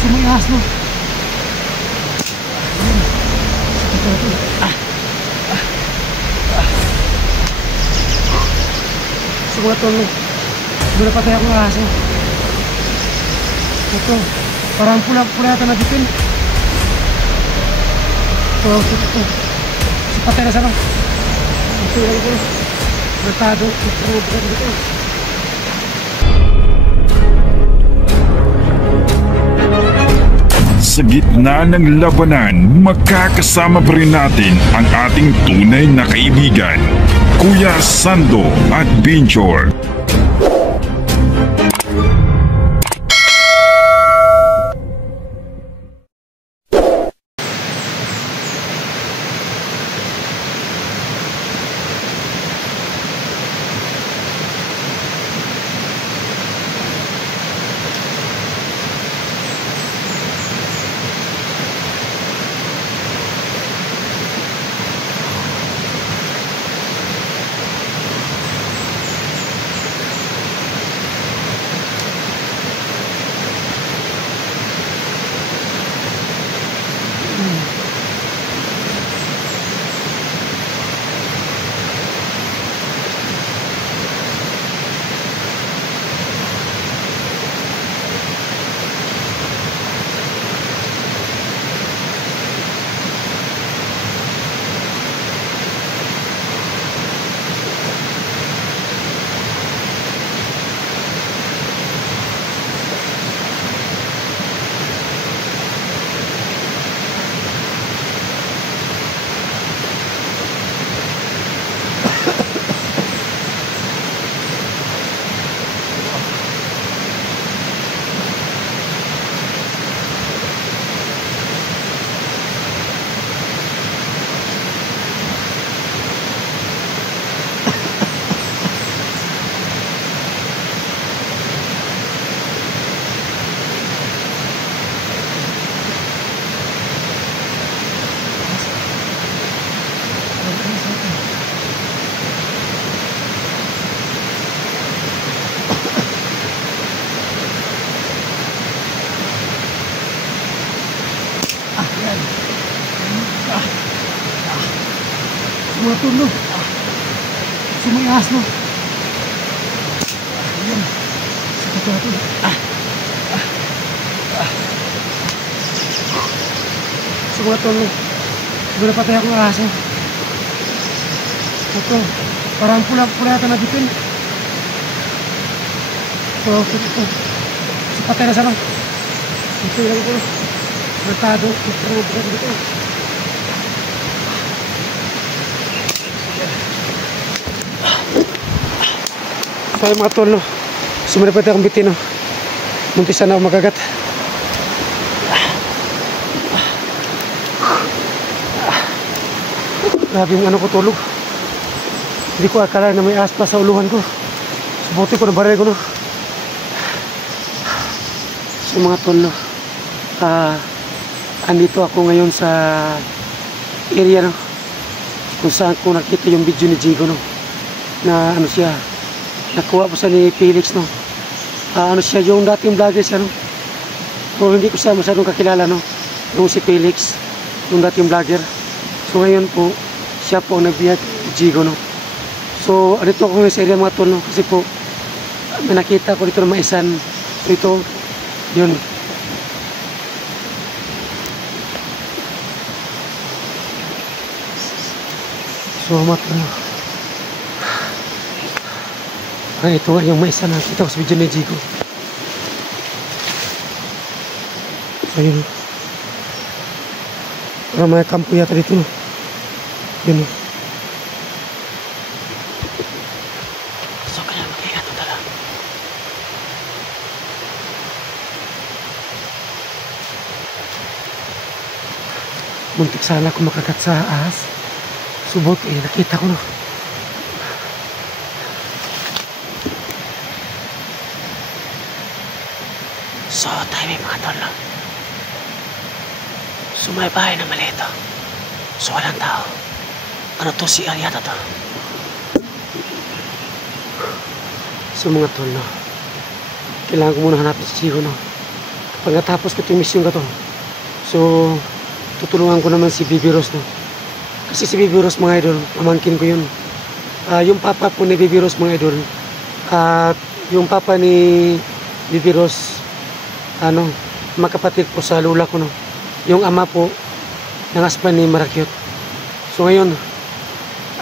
sa may ahas, no? So mga tol, doon na patay akong ahas, no? Ito, parang pula-pula yata na dipin. Ito. So patay na sana. Ito lang ito. Natado. Ito dito. Sa gitna ng labanan, makakasama pa rin natin ang ating tunay na kaibigan, Kuya Sando Adventure. Mga tol, no? Sa may ahas, no? Ayan. Sakit na tol. So mga tol, no? Doon na patay akong ahas, no? Ito, parang pula-pula yata na dipin. Ito. So patay na sana. Ito lang ito. Natado. Ito dito. Kaya mga tol, no? Sumalipad akong bitin, no? Muntis sana ako magagat. Grabe yung ano ko tulog. Hindi ko akala na may aspa sa uluhan ko. Subuti ko na baril ko, no? So mga tol, no? Andito ako ngayon sa area, no? Kung saan ko nakita yung video ni Jigo, no? Na ano siya, nakuha po siya ni Felix, no? Ano siya, yung dating vlogger siya, no? So hindi ko siya masyadong kakilala, no? Yung si Felix, yung dating vlogger. So ngayon po, siya po ang nagbiyag ni Jigo, no? So dito ako ngayon sa area mga tol, no? Kasi po may nakita ko dito na maisan. So ito, yun. So mga tol, no? Ay, ito nga yung maisa na kita ko sa video ni Jigo. So yun, parang may kampo yata dito, no? Yun, no? So kaya mag-iingat mo talaga. Muntik sana ako makagat sa ahas. Subot, nakita ko, no? So, timing mga tol, no? So, may bahay na maliit, oh. So, walang tao. Ano to? CR yata to. So, mga tol, no? Kailangan ko muna hanapin si Jigo, no? pagkatapos ko itong mission ko to. So, tutulungan ko naman si Bibi Rose, no? Kasi si Bibi Rose, mga idol, pamangkin ko yun. Yung papa po ni Bibi Rose, mga idol, yung papa ni Bibi Rose, magkapatid po sa lula ko, no? Yung ama po, ng husband ni Marakyot. So ngayon,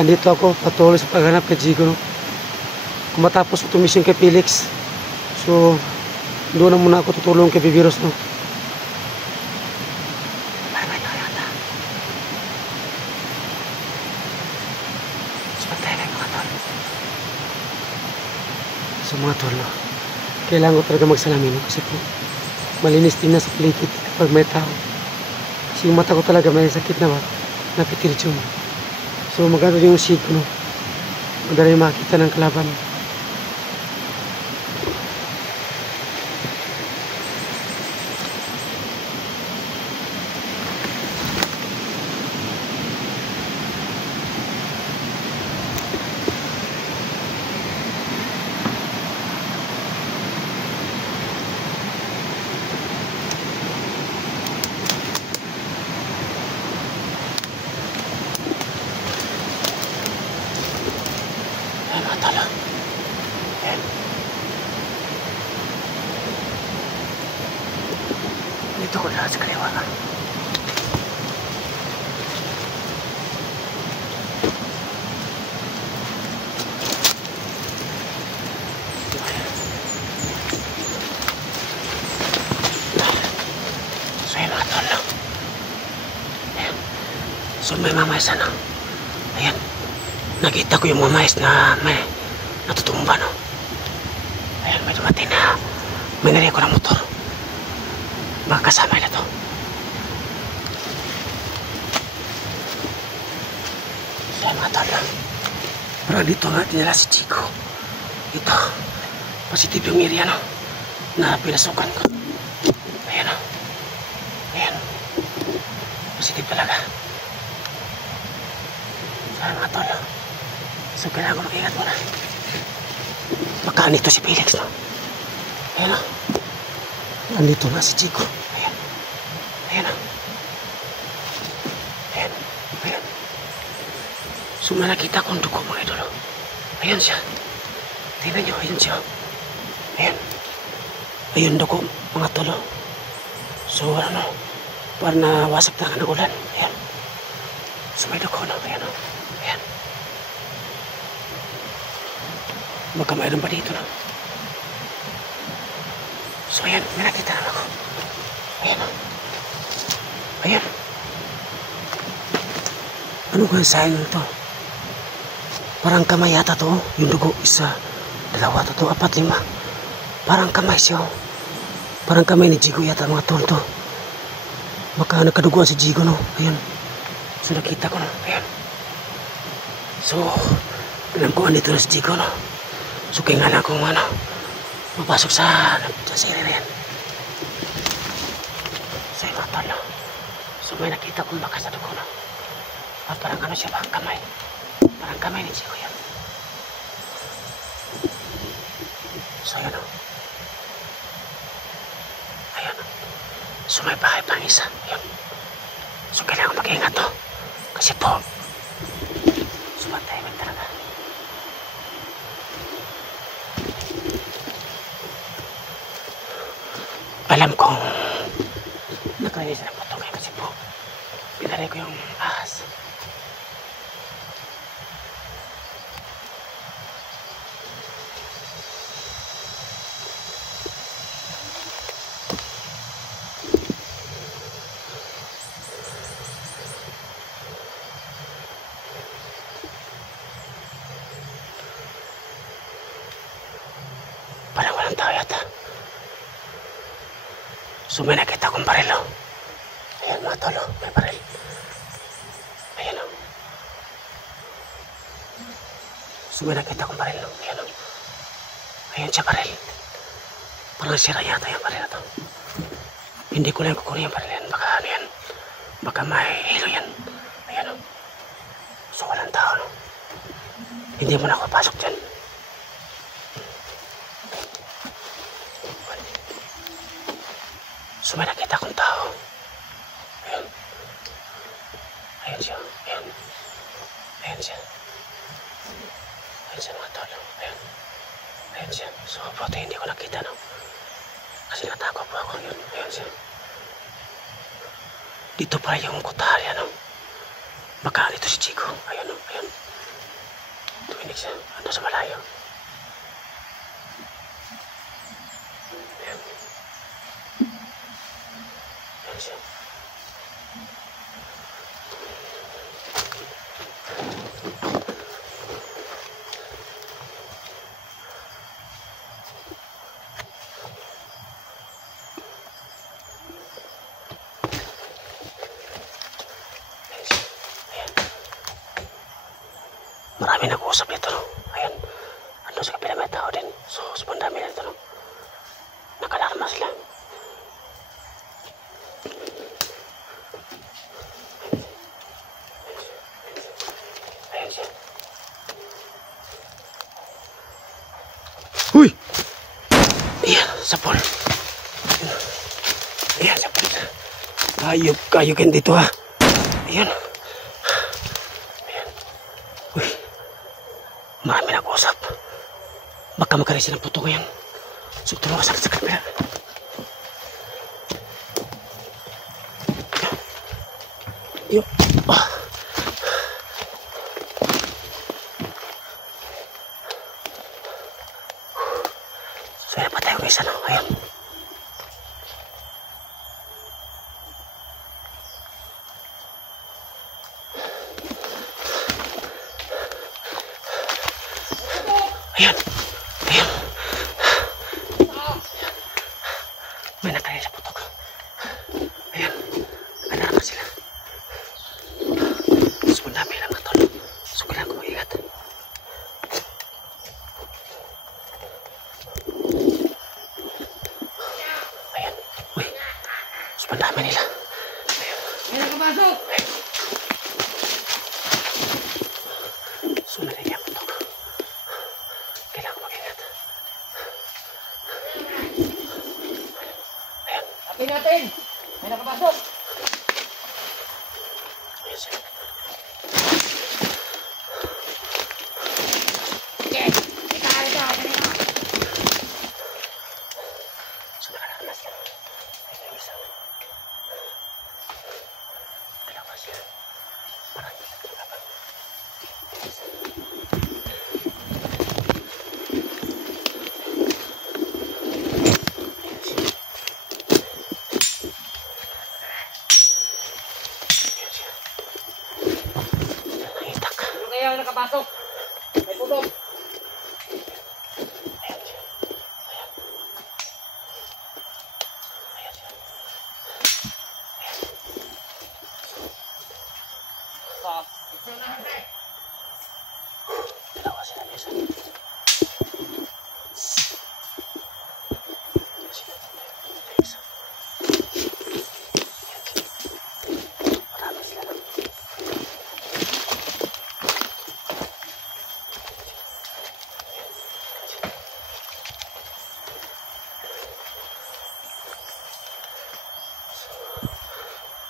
andito ako patuloy sa paghanap kay Jigo, no? Kung matapos ko itong mission kay Felix, so doon na muna ako tutulong kay Bibi Rose, no? So mga tol, no? Kailangan ko talaga magsalamin, no? Kasi po malinis din na sa paligid kapag may tao. Kasi yung mata ko talaga may sakit na ba, napitiritso. So maganda yung shade ko, no? Madali makita ng kalaban. Matala. Ayan. Dito ko lahat sa kaliwa. So ayan mga tol. Ayan. So may mamayas na. Ayan. Nakita ko yung mga mais na may natutumba, no? Ayan, may dumating na may nariya ko ng motor. Baka kasama nila to. Ayan mga tol. Parang dito nga dinala si Chico. Ito, positive yung area, no? Na pinasukan ko. Ayan, no? Ayan. Positive talaga. Ayan mga tol. So, kailangan ko mag-ingat muna. Baka nito si Felix, no? Ayan, no? Andito na si Chico. Ayan. Ayan, no? Ayan. Ayan. So, nakita kong dugo, mga idolo. Ayan siya. Tingnan nyo, ayan siya. Ayan. Ayun dugo, mga tolo. So, parang nawasak na ng ulan. Ayan. So, may dugo, no? Ayan, no? Ayan. Baka mayroon pa dito, no? So, ayan. May nakita naman ako. Ayan, no? Ayan. Ano ko yung sign nito? Parang kamay yata to. Yung dugo, isa, dalawa, tatlo, apat, lima. Parang kamay siya. Parang kamay ni Jigo yata, mga tol to. Baka nagkaduguan si Jigo, no? Ayan. So, nakita ko, no? Ayan. So, alam ko andito na si Jigo, no? So, kaya nga lang akong mapasok sa siri na yan. So, yung mga tol, no? So, may nakita kong bakas na dugo, no? At parang siya ba? Kamay. Parang kamay ni Jigo yan. So, ayan, no? Ayan, no? So, may bahay pang isa. Ayan. So, kailangan mag-ingat, to. Kasi po, sumatahimik talaga. Alam kong nakalinis na po ito ngayon kasi po pinalay ko yung ahas. Parang walang tao yata. So, may nakita kong baril, oh. Ayan mga tol, oh. May baril. Ayan, oh. So, may nakita kong baril, oh. Ayan, oh. Ayan siya, baril. Parang sira yata yung baril na to. Hindi ko lang kukunin yung baril yan. Baka ano yan. Baka may hilo yan. Ayan, oh. So, walang tao, no? Hindi mo na ako pasok dyan. So may nakita akong tao. Ayan. Ayan siya. Ayan. Ayan siya. Ayan siya mga tol. Ayan. Ayan siya. So buti hindi ko nakita no. Kasi natakot po ako. Ayan. Ayan siya. Dito pa yung kutarya no. Baka dito si Chico. Ayan no. Ayan. Tuminig siya. Ano sa malayo. Ayan. Ayan siya. Marami nag-uusap dito, no? Ayan. Ano sa kapila may tao din. So, sobrang dami na dito, no? Nakalarma sila. Ayan siya. Uy! Ayan, sapol. Ayan, sapol. Kayog yan dito, ha? Ayan. Marami nag-usap. Baka magkarisi ng puto ngayon. So, tulong ka sa kapila. Yo. Oh. So, yan pa tayo ng isa, no? Ayan. Ayan. Ayan. May nakaya sa putok. Ayan. Nakadama sila. So, dami lang mga tol. So, kailangan ko mag-ingat. Ayan. Uy. So, dami nila. Ayan. May nakapasok! So, nalagyan ang putok. Kailangan mag-ingat. Ayan. Atin natin! May nakapasok! Ayan sila. Okay! Ika! So, nakalakas sila. Ayan yung isa. Dalawa sila. Marami sila kalaban. Isa. Ano kaya ang nakapasok? May putok! Ayan siya. Ayan. Ayan siya. Dalawa sila isa. Ayan sila. Isa. Ayan sila. Marami sila lang.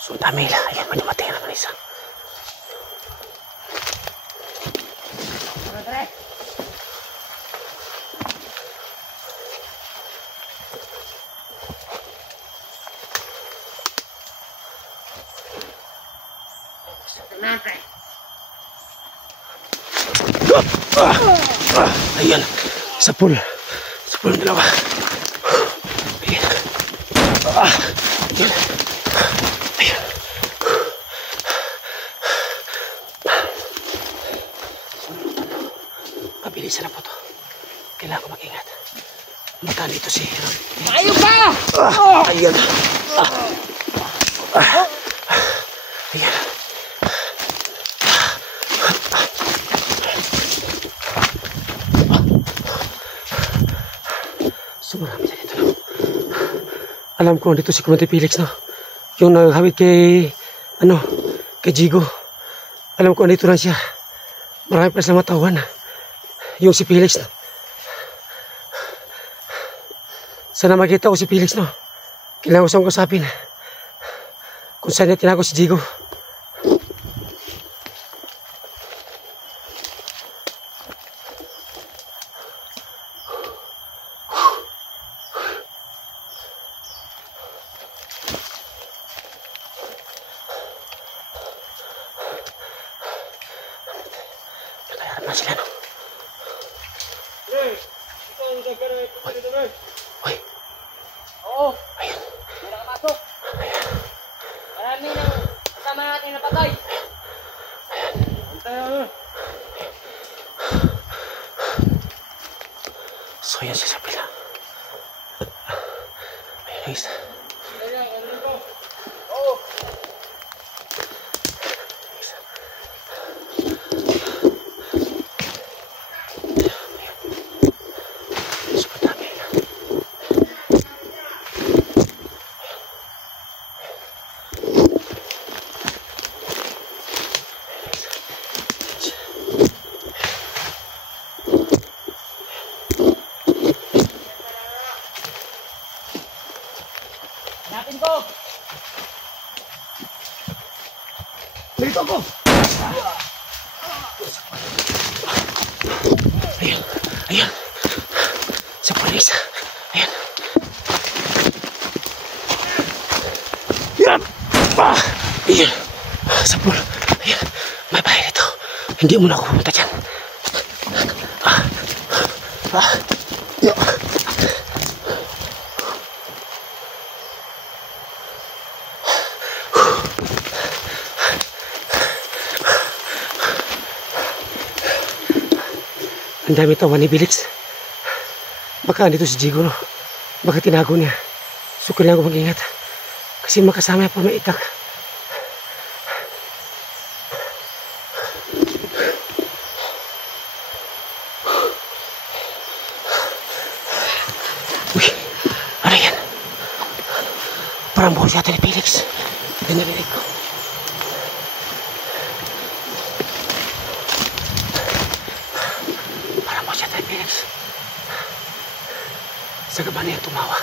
So, dami nila. Ayan, may namatay naman isa. Ano tre? Ito tre. Ayan. Sapul. Sapul ng dalawa. Ayan. Ayan. Ayan. Kabilisan na po to. Kailangan ko mag-ingat. Baka dito si... Ayaw ka! Ayan. Ayan. So marami na dito, no? Alam ko dito si Comandante Felix, no? Yung naghawid kay kay Jigo. Alam ko dito lang siya. Marami pa silang matawan. Yung si Felix, no? Sana makita ko si Felix, no? Kailangan ko kasapin kung saan niya tinago si Jigo. Nakaharap na sila, no? Uy. Oo. Ayun. Hindi nakapasok. Marami nang kasama natin na patay. Ayan. So yan siya sa pila. Ayun isa. Ayan, ano dito? Oo. So madami na. Hanapin ko. Dito ko! Ayan, ayan. Sa pulis. Ayan. Ayan. Ayan. Sa pulis. Ayan. May bahay nito. Hindi mo na ako pumunta dyan. Ayan. Ang dami tawa ni Felix. Baka andito si Jigo, no? Baka tinago niya. So kailangan ko mag-ingat. Kasi makasama pa may itak. Uy, ano yan? Parang buhos yata ni Felix. Hindi narinig ko. Felix. Sa gabi na yung tumawa.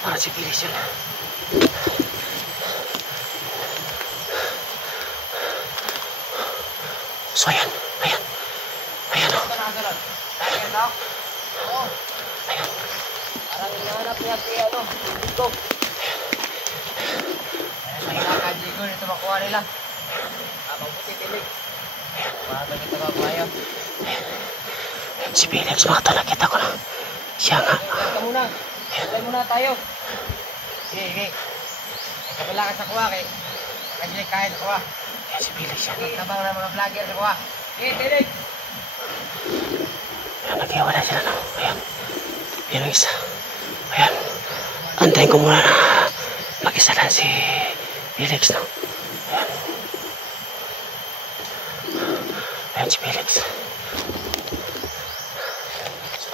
Para si Felix yan. So ayan. Ayan. Ayan o. Ayan. Parang hinahanap niya si ano. Jigo. Ayan ka Jigo. Ito makuha nila. Mabuti Felix. Bago kita kakuhayo. Si Felix, makita nakita ko na. Siya nga. Ika muna. Ilay muna tayo. Sige. Kabila ka sa kuha kay. Kajilig kahit sa kuha. Ayan si Felix yan. Tabang na mga vlogger sa kuha. Sige, Felix. Ayan, nag-iwala sila na. Ayan. Ayan ang isa. Ayan. Antayin ko muna na mag-isa lang si Felix, no? Ayan. Ayan si Felix.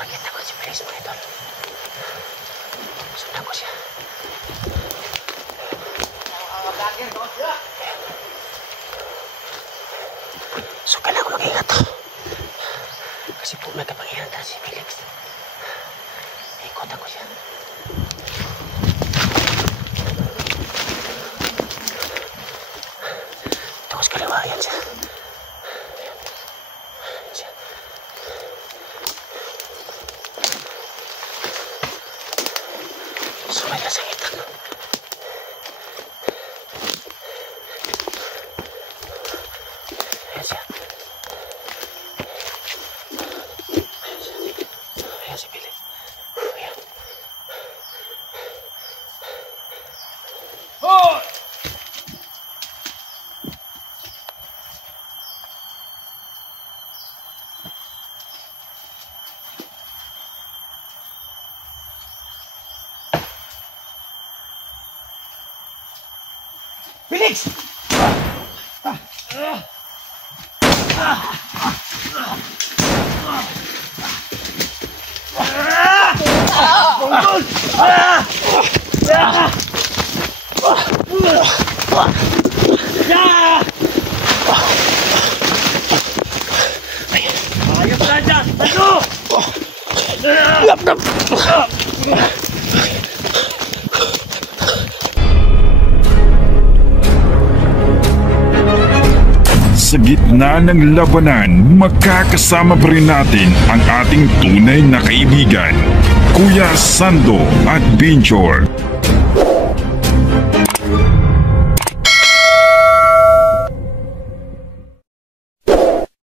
Makita ko si Felix, mga idol. Sundan ko siya. Mga vlogger, go sila. So kailangan ko mag-ingat. Kasi po may kapangyarihan si Felix. Ikotan ko siya. Tapos kaliwa, yan siya. Yan siya. So may lasang itak. Ayan siya. Ayan si Felix. Ayan. Hoy! Felix! Ayos na dyan! Bago! sa gitna ng labanan, makakasama pa rin natin ang ating tunay na kaibigan, Kuya Sando at Binjor.